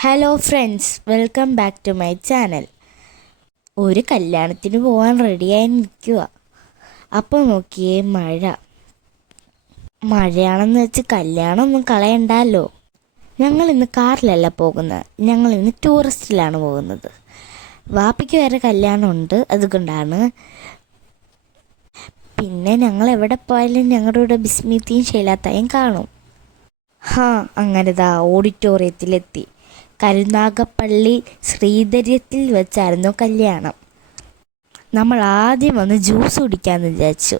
Hello friends welcome back to my channel ഒരു കല്യാണത്തിന് പോകാൻ റെഡിയായി നിൽക്കുക അപ്പോൾ നോക്കിയേ മഴ. മഴയാണെന്ന് വെച്ച് കല്യാണമൊന്നും കളയണ്ടല്ലോ. ഞങ്ങൾ ഇന്ന് കാറിലല്ല പോകുന്നത്. ഞങ്ങൾ ഇന്ന് ടൂറിസ്റ്റിലാണ് പോകുന്നത്. വാപ്പിക്ക് വേറെ കല്യാണമുണ്ട്. അതുകൊണ്ടാണ്. പിന്നെ ഞങ്ങൾ എവിടെ പോയാലും ഞങ്ങളുടെ കൂടെ ബിസ്മിത്തിയും ശൈലാത്തായും കാണും. ഹാ അങ്ങനെ ദാ ഓഡിറ്റോറിയത്തിലെത്തി കരുനാഗപ്പള്ളി ശ്രീധര്യത്തിൽ വെച്ചായിരുന്നു കല്യാണം. നമ്മൾ ആദ്യം വന്ന് ജ്യൂസ് കുടിക്കാമെന്ന് വിചാരിച്ചു.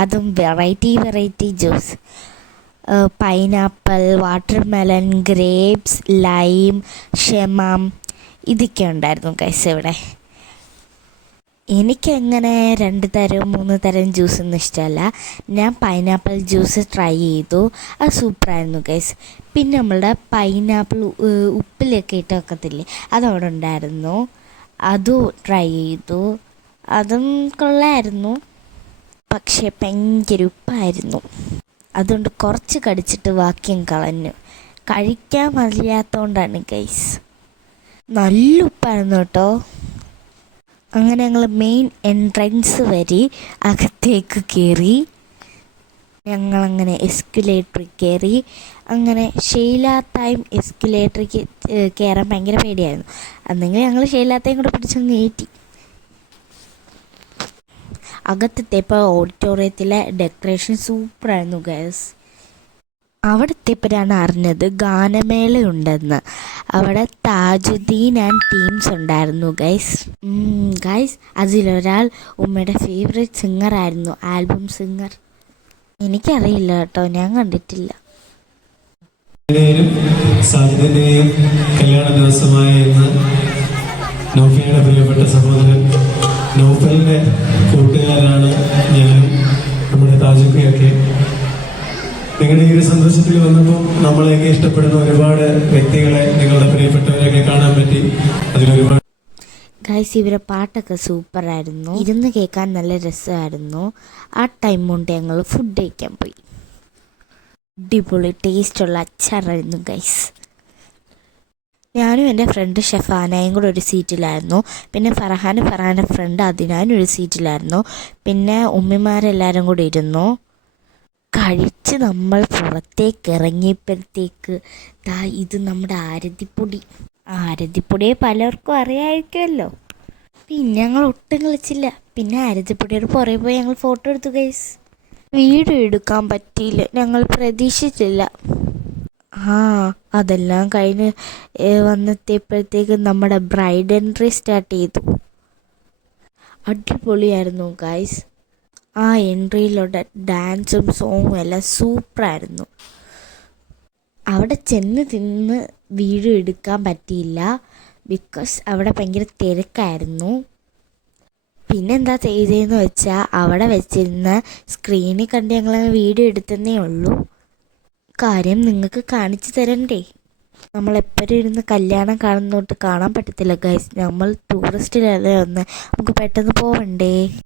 അതും variety variety juice pineapple watermelon grapes lime ഷെമാം ഇതൊക്കെ ഉണ്ടായിരുന്നു കൈസ് ഇവിടെ. എനിക്കങ്ങനെ രണ്ട് തരം മൂന്ന് തരം ജ്യൂസ് ഒന്നും ഇഷ്ടമല്ല. ഞാൻ പൈനാപ്പിൾ ജ്യൂസ് ട്രൈ ചെയ്തു. അത് സൂപ്പറായിരുന്നു ഗൈസ് പിന്നെ നമ്മളുടെ പൈനാപ്പിൾ ഉപ്പിലൊക്കെ ഇട്ട് വെക്കത്തില്ലേ? അതവിടെ ഉണ്ടായിരുന്നു. അതും ട്രൈ ചെയ്തു. അതും കൊള്ളായിരുന്നു. പക്ഷേ ഭയങ്കര ഉപ്പായിരുന്നു. അതുകൊണ്ട് കുറച്ച് കടിച്ചിട്ട് വാക്യം കളഞ്ഞു. കഴിക്കാൻ മതിയാത്തതുകൊണ്ടാണ് ഗൈസ് നല്ല ഉപ്പായിരുന്നു കേട്ടോ. അങ്ങനെ ഞങ്ങൾ മെയിൻ എൻട്രൻസ് വരെ അകത്തേക്ക് കയറി ഞങ്ങളങ്ങനെ എസ്കുലേറ്ററിൽ കയറി അങ്ങനെ ഷെയ്ലാത്തായും എസ്കുലേറ്ററിക്ക് കയറാൻ ഭയങ്കര പേടിയായിരുന്നു. അന്നെങ്കിൽ ഞങ്ങൾ ഷെയ്ലാത്തായും കൂടെ പിടിച്ചങ്ങ് കയറ്റി അകത്തെത്തിയപ്പോൾ ഓഡിറ്റോറിയത്തിലെ ഡെക്കറേഷൻ സൂപ്പറായിരുന്നു ഗൈസ് അവിടെ എത്തിയപ്പോഴാണ് അറിഞ്ഞത് ഗാനമേളയുണ്ടെന്ന്. അവിടെ താജുദ്ദീൻ ആൻഡ് ടീംസ് ഉണ്ടായിരുന്നു ഗൈസ് ഗൈസ് അതിലൊരാൾ ഉമ്മയുടെ ഫേവറേറ്റ് സിംഗർ ആയിരുന്നു ആൽബം സിംഗർ എനിക്കറിയില്ല കേട്ടോ ഞാൻ കണ്ടിട്ടില്ല. യുടെയും സാജിദിന്റെയും കല്യാണ ദിവസമായ ഇന്ന് പ്രിയപ്പെട്ട സഹോദരൻ നൗഫലിന്റെ കൂട്ടുകാരാണ് ഞാനും. നിങ്ങളുടെ ഈ ഒരു സന്തോഷത്തിൽ വന്നപ്പോൾ നമ്മളെയൊക്കെ ഇഷ്ടപ്പെടുന്ന ഒരുപാട് വ്യക്തികളെ നിങ്ങളുടെ പ്രിയപ്പെട്ടവരെയൊക്കെ കാണാൻ പറ്റി. അതിലൊരുപാട് ഗൈസ് ഇവരെ പാട്ടൊക്കെ സൂപ്പറായിരുന്നു. ഇരുന്ന് കേൾക്കാൻ നല്ല രസമായിരുന്നു. ആ ടൈം കൊണ്ട് ഞങ്ങൾ ഫുഡ് കഴിക്കാൻ പോയി. അടിപൊളി ടേസ്റ്റുള്ള അച്ചാറായിരുന്നു ഗൈസ് ഞാനും എന്റെ ഫ്രണ്ട് ഷെഫാനയും കൂടെ ഒരു സീറ്റിലായിരുന്നു പിന്നെ ഫർഹാനും ഫറഹാന്റെ ഫ്രണ്ട് അതിനാനും ഒരു സീറ്റിലായിരുന്നു പിന്നെ ഉമ്മിമാരെല്ലാവരും കൂടി ഇരുന്നു. കഴിച്ച് നമ്മൾ പുറത്തേക്ക് ഇറങ്ങിയപ്പോഴത്തേക്ക് ദാ ഇത് നമ്മുടെ ആരതിപ്പൊടി. ആരതിപ്പൊടിയെ പലർക്കും അറിയാമായിരിക്കുമല്ലോ പിന്നെ ഞങ്ങൾ ഒട്ടും കളിച്ചില്ല. പിന്നെ ആരതിപ്പൊടിയുടെ പുറകെ പോയി ഞങ്ങൾ ഫോട്ടോ എടുത്തു ഗൈസ് വീഡിയോ എടുക്കാൻ പറ്റിയില്ല. ഞങ്ങൾ പ്രതീക്ഷിച്ചില്ല. ആ അതെല്ലാം കഴിഞ്ഞ് വന്നെത്തിയപ്പോഴത്തേക്ക് നമ്മുടെ ബ്രൈഡ് എൻട്രി സ്റ്റാർട്ട് ചെയ്തു. അടിപൊളിയായിരുന്നു ഗൈസ് ആ എൻട്രിയിലുള്ള ഡാൻസും സോങ്ങും എല്ലാം സൂപ്പറായിരുന്നു. അവിടെ ചെന്ന് തിന്ന് വീഡിയോ എടുക്കാൻ പറ്റിയില്ല. ബിക്കോസ് അവിടെ ഭയങ്കര തിരക്കായിരുന്നു. പിന്നെന്താ ചെയ്തതെന്ന് വെച്ചാൽ അവിടെ വെച്ചിരുന്ന സ്ക്രീനിൽ കണ്ട് ഞങ്ങൾ വീഡിയോ എടുത്തതേ ഉള്ളൂ. കാര്യം നിങ്ങൾക്ക് കാണിച്ചു തരണ്ടേ? നമ്മൾ എപ്പോഴും ഇരുന്ന് കല്യാണം കാണുന്നോട്ട് കാണാൻ പറ്റത്തില്ല ഗൈസ് നമ്മൾ ടൂറിസ്റ്റിലല്ലേ ഒന്ന് നമുക്ക് പെട്ടെന്ന് പോവണ്ടേ?